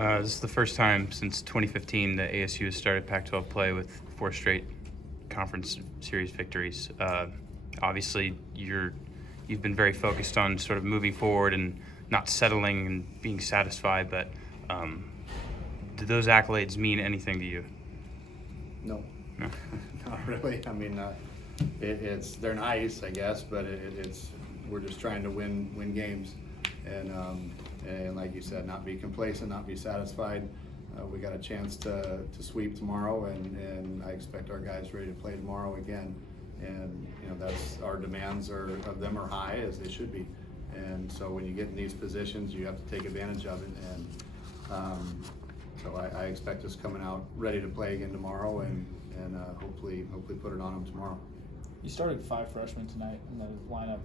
This is the first time since 2015 that ASU has started Pac-12 play with 4 straight conference series victories. Obviously, you've been very focused on sort of moving forward and not settling and being satisfied, but do those accolades mean anything to you? No, No? not really. I mean, they're nice, I guess, but we're just trying to win games, and like you said, not be complacent, not be satisfied. We got a chance to sweep tomorrow, and I expect our guys ready to play tomorrow again. And that's our demands of them are high, as they should be. And so when you get in these positions, you have to take advantage of it. And so I expect us coming out ready to play again tomorrow, and hopefully put it on them tomorrow. You started 5 freshmen tonight in the lineup.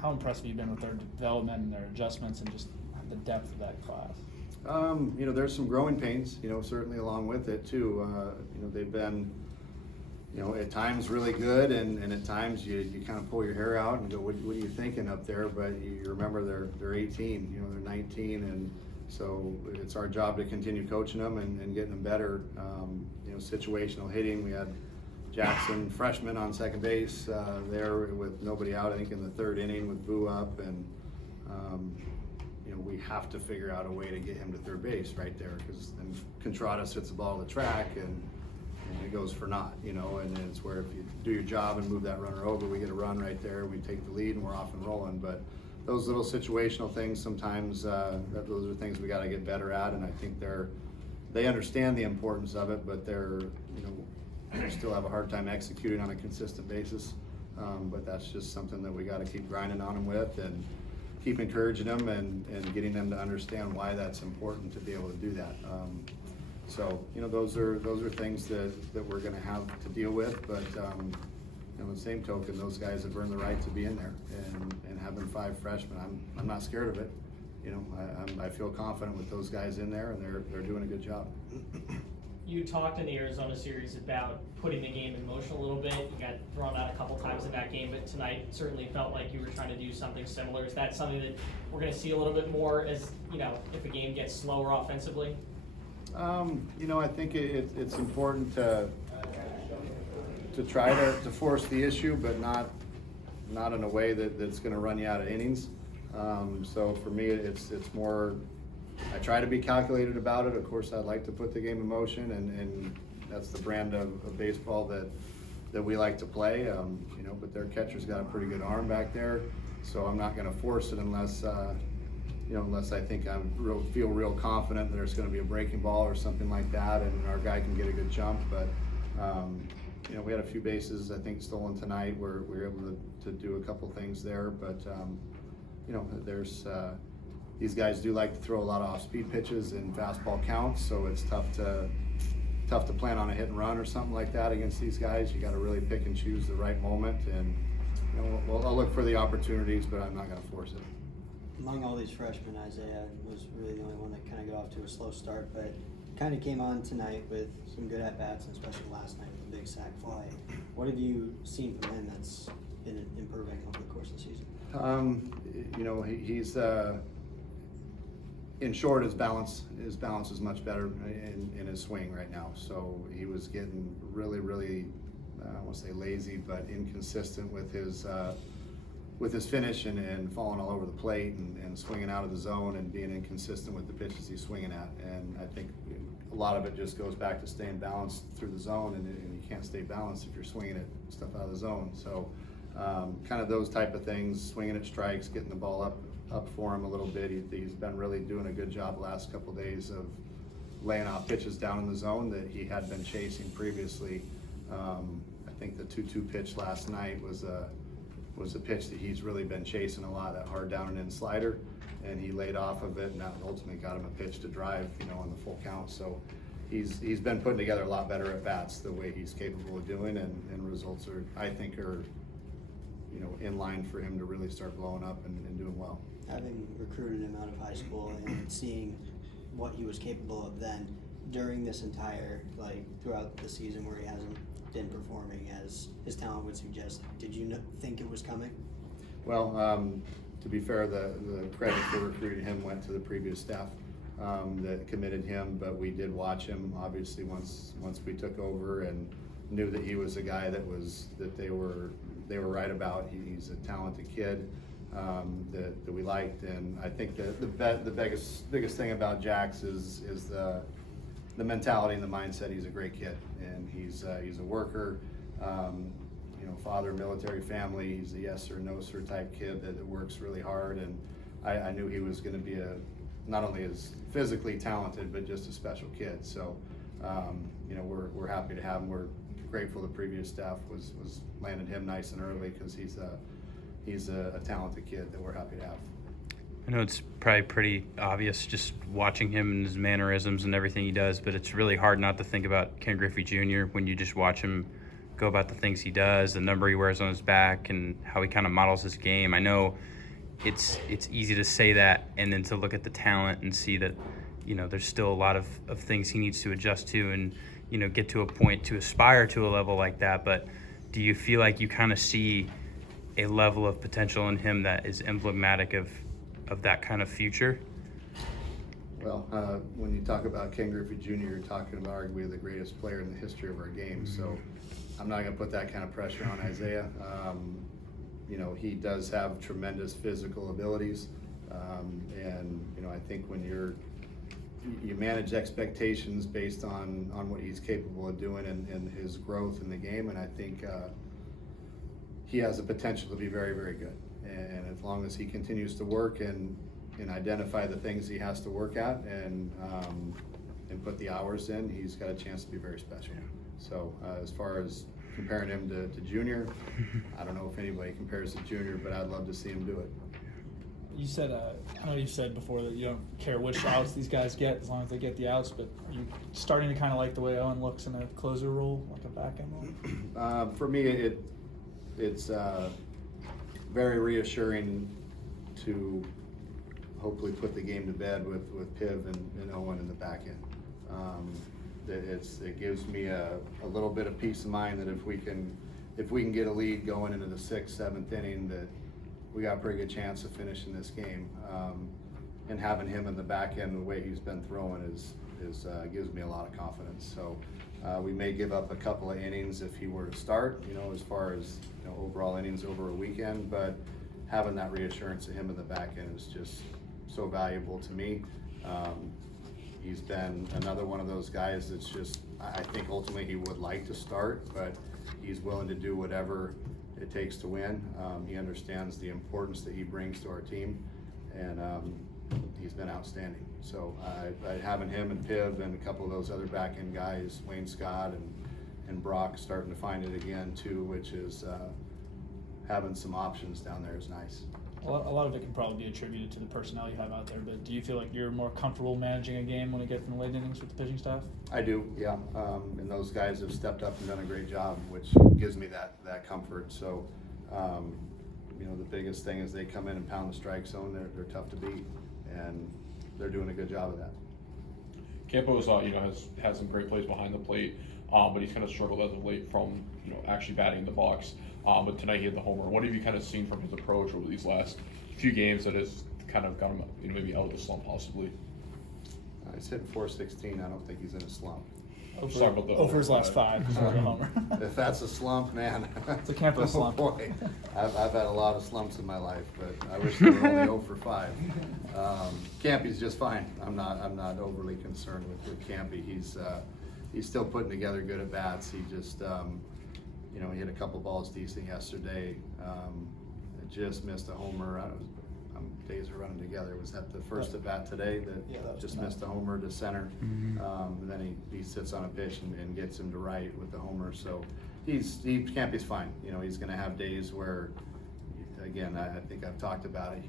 How impressed have you been with their development and their adjustments and just the depth of that class? There's some growing pains, certainly along with it too. They've been, at times really good, and at times you kind of pull your hair out and go, what are you thinking up there? But you remember they're 18, they're 19, and so it's our job to continue coaching them and getting them better. Situational hitting. We had Jackson, freshman, on second base there with nobody out, I think in the 3rd inning with Boo up, and we have to figure out a way to get him to third base right there, because then Contradas hits the ball to the track and it goes for naught, and it's where if you do your job and move that runner over, we get a run right there, we take the lead and we're off and rolling. But those little situational things sometimes, those are things we got to get better at, and I think they understand the importance of it, but they still have a hard time executing on a consistent basis. But that's just something that we got to keep grinding on them with, and keep encouraging them and getting them to understand why that's important to be able to do that. So those are things that we're going to have to deal with. But on the same token, those guys have earned the right to be in there, and having 5 freshmen, I'm not scared of it. I feel confident with those guys in there, and they're doing a good job. You talked in the Arizona series about putting the game in motion a little bit. You got thrown out a couple times in that game, but tonight certainly felt like you were trying to do something similar. Is that something that we're going to see a little bit more as, if a game gets slower offensively? I think it's important to try to force the issue, but not in a way that's going to run you out of innings. So for me, it's more, I try to be calculated about it. Of course, I'd like to put the game in motion, and that's the brand of baseball that we like to play. But their catcher's got a pretty good arm back there, so I'm not going to force it unless I think I feel real confident that there's going to be a breaking ball or something like that, and our guy can get a good jump. But we had a few bases, I think, stolen tonight, where we were able to do a couple things there. But there's these guys do like to throw a lot of off-speed pitches and fastball counts, so it's tough to plan on a hit and run or something like that against these guys. You got to really pick and choose the right moment, and I'll look for the opportunities, but I'm not going to force it. Among all these freshmen, Isaiah was really the only one that kind of got off to a slow start, but kind of came on tonight with some good at-bats, and especially last night with a big sac fly. What have you seen from him that's been improving over the course of the season? He's in short, his balance is much better in his swing right now. So he was getting really, I won't say lazy, but inconsistent with his finish and falling all over the plate and swinging out of the zone and being inconsistent with the pitches he's swinging at. And I think a lot of it just goes back to staying balanced through the zone, and you can't stay balanced if you're swinging at stuff out of the zone. So kind of those type of things, swinging at strikes, getting the ball up for him a little bit. He's been really doing a good job the last couple of days of laying off pitches down in the zone that he had been chasing previously. I think the 2-2 pitch last night was a pitch that he's really been chasing a lot, that hard down and in slider, and he laid off of it, and that ultimately got him a pitch to drive, on the full count. So he's been putting together a lot better at bats the way he's capable of doing, and results are, I think, in line for him to really start blowing up and doing well. Having recruited him out of high school and seeing what he was capable of then, during this entire, throughout the season where he hasn't been performing as his talent would suggest, did you think it was coming? Well, to be fair, the credit for recruiting him went to the previous staff. that committed him, but we did watch him obviously once we took over and knew that he was a guy that they were right about. He's a talented kid that we liked, and I think the biggest thing about Jax is the mentality and the mindset. He's a great kid, and he's a worker. Father, military family. He's a yes sir, no sir type kid that works really hard, and I knew he was going to be not only as physically talented, but just a special kid. So, we're happy to have him. We're grateful the previous staff was landed him nice and early, because he's a talented kid that we're happy to have. I know it's probably pretty obvious just watching him and his mannerisms and everything he does, but it's really hard not to think about Ken Griffey Jr. when you just watch him go about the things he does, the number he wears on his back, and how he kind of models his game. I know it's easy to say that and then to look at the talent and see that, there's still a lot of things he needs to adjust to and, get to a point to aspire to a level like that. But do you feel like you kind of see a level of potential in him that is emblematic of that kind of future? Well, when you talk about Ken Griffey Jr., you're talking about arguably the greatest player in the history of our game. So I'm not going to put that kind of pressure on Isaiah. He does have tremendous physical abilities, and I think when you manage expectations based on what he's capable of doing and his growth in the game, and I think he has the potential to be very, very good. And as long as he continues to work and identify the things he has to work at and put the hours in, he's got a chance to be very special. So as far as comparing him to Junior, I don't know if anybody compares to Junior, but I'd love to see him do it. You said, I know you said before that you don't care which outs these guys get as long as they get the outs, but are you starting to kind of like the way Owen looks in a closer role, like a back end role? For me, it's very reassuring to hopefully put the game to bed with Piv and Owen in the back end. It gives me a little bit of peace of mind that if we can get a lead going into the 6th, 7th inning, that we got a pretty good chance of finishing this game. And having him in the back end, the way he's been throwing, gives me a lot of confidence. So we may give up a couple of innings if he were to start, as far as overall innings over a weekend, but having that reassurance of him in the back end is just so valuable to me. He's been another one of those guys that's just, I think ultimately he would like to start, but he's willing to do whatever it takes to win. He understands the importance that he brings to our team, and he's been outstanding. So having him and Piv and a couple of those other back end guys, Wayne Scott and Brock, starting to find it again too, which is having some options down there is nice. A lot of it can probably be attributed to the personnel you have out there, but do you feel like you're more comfortable managing a game when you get from the late innings with the pitching staff? I do, yeah. And those guys have stepped up and done a great job, which gives me that comfort. So, the biggest thing is they come in and pound the strike zone. They're tough to beat, and they're doing a good job of that. Campos, has some great plays behind the plate, but he's kind of struggled as of late from actually batting the box. But tonight he had the homer. What have you kind of seen from his approach over these last few games that has kind of got him maybe out of the slump possibly? He's hitting .416. I don't think he's in a slump. Sorry about the Over his last 5 before the homer. If that's a slump, man. It's a Campos slump. Boy, I've had a lot of slumps in my life, but I wish they were only 0 for 5. Campy's just fine. I'm not overly concerned with Campy. He's still putting together good at bats. He just he hit a couple balls decent yesterday. Just missed a homer. Days are running together. Was that the first at bat today that just missed a homer to center? And then he sits on a pitch and gets him to right with the homer. So Campy's fine. He's going to have days where, again, I think I've talked about it.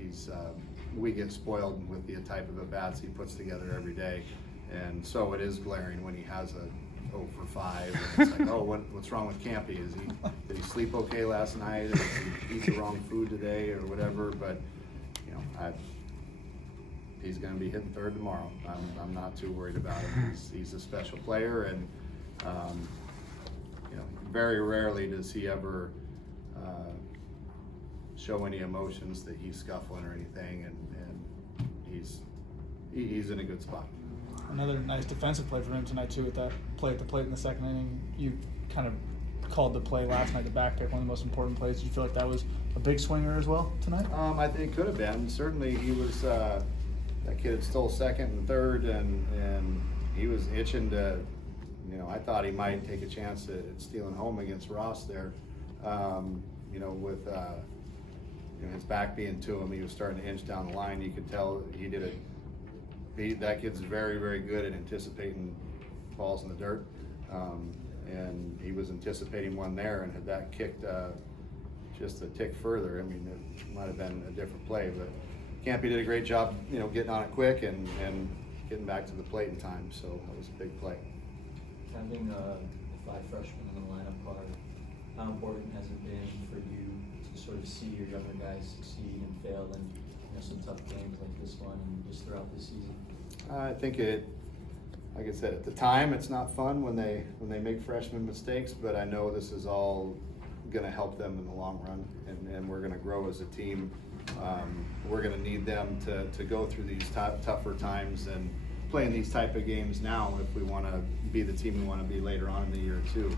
We get spoiled with the type of at bats he puts together every day, and so it is glaring when he has a 0 for 5. And it's like, oh, what's wrong with Campy? Did he sleep okay last night? Or did he eat the wrong food today or whatever? But he's going to be hitting third tomorrow. I'm not too worried about it. He's a special player, and very rarely does he ever show any emotions that he's scuffling or anything. And he's in a good spot. Another nice defensive play from him tonight too, with that play at the plate in the second inning. You kind of called the play last night, the back pick, one of the most important plays. Did you feel like that was a big swinger as well tonight? I think it could have been. Certainly, he was. That kid had stole second and third, and he was itching to. I thought he might take a chance at stealing home against Ross there. With his back being to him, he was starting to inch down the line. You could tell he did it. That kid's very, very good at anticipating balls in the dirt, and he was anticipating one there, and had that kicked just a tick further, I mean, it might have been a different play. But Campy did a great job, getting on it quick and getting back to the plate in time. So that was a big play. Having the 5 freshmen in the lineup, how important has it been for you to sort of see your younger guys succeed and fail in some tough games like this one and just throughout the season? I think like I said, at the time, it's not fun when they make freshman mistakes, but I know this is all going to help them in the long run, and we're going to grow as a team. We're going to need them to go through these tougher times and play in these type of games now if we want to be the team we want to be later on in the year too.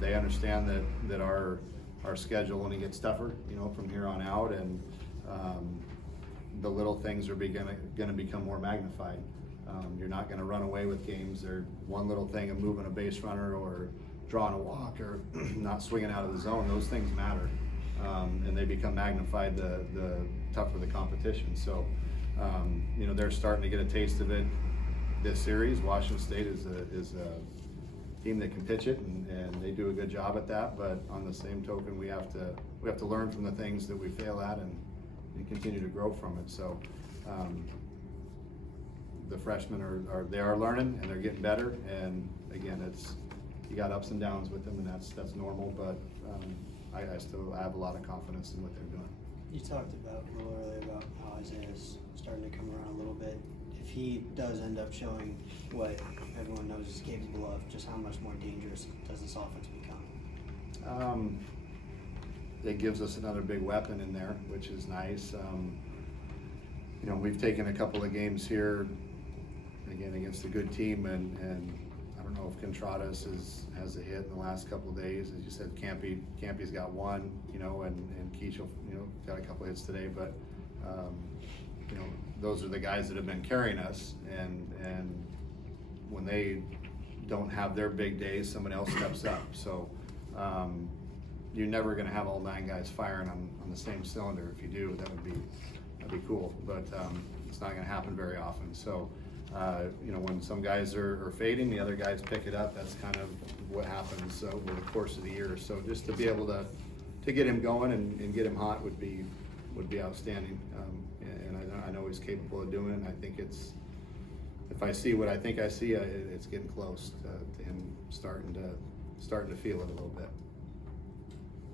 They understand that our schedule only gets tougher, from here on out, and the little things are going to become more magnified. You're not going to run away with games. Or one little thing of moving a base runner or drawing a walk or not swinging out of the zone, those things matter, and they become magnified the tougher the competition. So they're starting to get a taste of it this series. Washington State is a team that can pitch it, and they do a good job at that. But on the same token, we have to learn from the things that we fail at and continue to grow from it. So the freshmen are learning, and they're getting better. And again, you got ups and downs with them, and that's normal. But I have a lot of confidence in what they're doing. You talked about a little earlier about how Isaiah's starting to come around a little bit. If he does end up showing what everyone knows he's capable of, just how much more dangerous does this offense become? It gives us another big weapon in there, which is nice. We've taken a couple of games here, again, against a good team, and I don't know if Contradas has a hit in the last couple of days. As you said, Campy's got one, and Keachel, got a couple of hits today, but those are the guys that have been carrying us, and when they don't have their big days, someone else steps up. So you're never going to have all 9 guys firing on the same cylinder. If you do, that'd be cool, but it's not going to happen very often. So when some guys are fading, the other guys pick it up. That's kind of what happens over the course of the year. So just to be able to get him going and get him hot would be outstanding. And I know he's capable of doing it. And I think if I see what I think I see, it's getting close to him starting to feel it a little bit.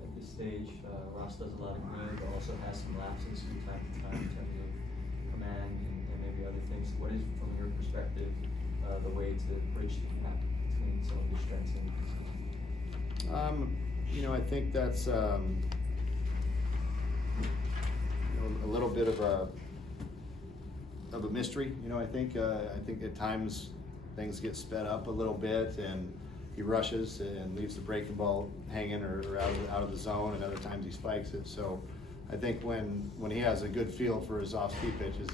At this stage, Ross does a lot of green, but also has some lapses from time to time in terms of command and maybe other things. What is, from your perspective, the way to bridge the gap between some of his strengths and weaknesses? I think that's a little bit of a mystery. I think at times things get sped up a little bit, and he rushes and leaves the breaking ball hanging or out of the zone, and other times he spikes it. So I think when he has a good feel for his off-speed pitches,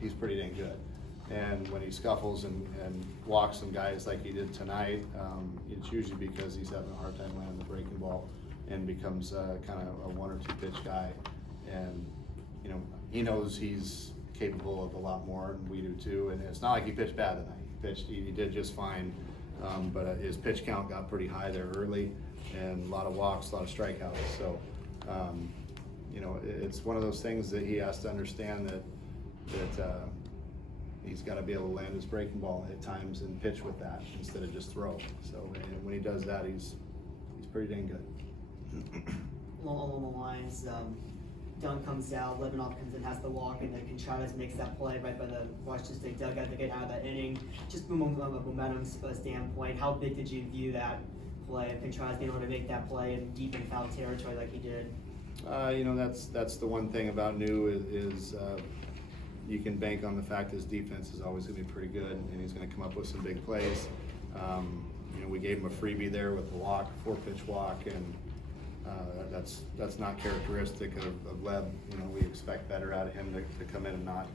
he's pretty dang good. And when he scuffles and walks some guys like he did tonight, it's usually because he's having a hard time landing the breaking ball and becomes kind of a 1 or 2 pitch guy. And he knows he's capable of a lot more, and we do too. And it's not like he pitched bad tonight. He did just fine, but his pitch count got pretty high there early, and a lot of walks, a lot of strikeouts. So it's one of those things that he has to understand that he's got to be able to land his breaking ball at times and pitch with that instead of just throw. So when he does that, he's pretty dang good. Along the lines, Dunn comes out, Lebanov comes in, has the walk, and then Contreras makes that play right by the Washington State dugout to get out of that inning. Just from a momentum standpoint, how big did you view that play? Contreras being able to make that play in deep in foul territory like he did. That's the one thing about New is you can bank on the fact his defense is always going to be pretty good, and he's going to come up with some big plays. You know, we gave him a freebie there with the walk, 4-pitch walk, and that's not characteristic of Leb. You know, we expect better out of him to come in and not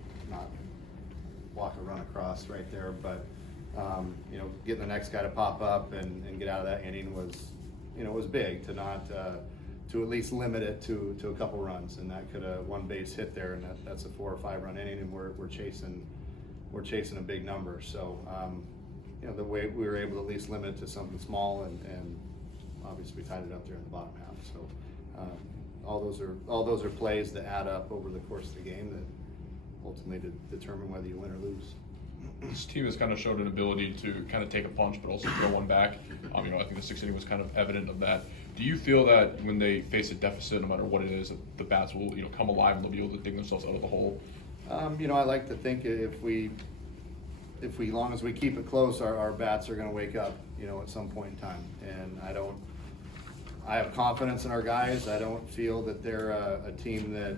walk a run across right there. But you know, getting the next guy to pop up and get out of that inning was big to not to at least limit it to a couple runs, and that could have one base hit there, and that's a 4 or 5 run inning, and we're chasing a big number. So you know, the way we were able to at least limit it to something small, and obviously we tied it up there in the bottom half. So all those are plays that add up over the course of the game that ultimately determine whether you win or lose. This team has kind of showed an ability to kind of take a punch, but also throw one back. You know, I think the 6th inning was kind of evident of that. Do you feel that when they face a deficit, no matter what it is, the bats will, you know, come alive and they'll be able to dig themselves out of the hole? You know, I like to think if we, long as we keep it close, our bats are going to wake up, you know, at some point in time. And I have confidence in our guys. I don't feel that they're a team that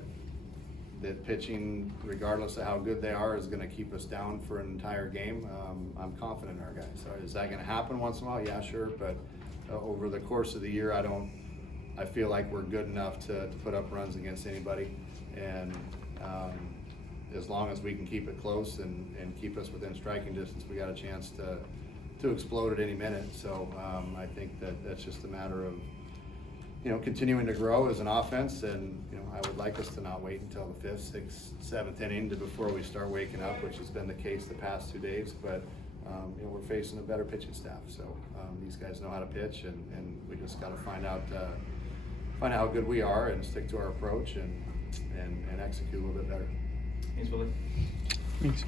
pitching, regardless of how good they are, is going to keep us down for an entire game. I'm confident in our guys. So is that going to happen once in a while? Yeah, sure. But over the course of the year, I feel like we're good enough to put up runs against anybody. And as long as we can keep it close and keep us within striking distance, we got a chance to explode at any minute. So I think that's just a matter of, you know, continuing to grow as an offense, and you know, I would like us to not wait until the 5th, 6th, 7th inning before we start waking up, which has been the case the past 2 days. But you know, we're facing a better pitching staff, so these guys know how to pitch, and we just got to find out how good we are and stick to our approach and execute a little bit better. Thanks, Willie. Thanks.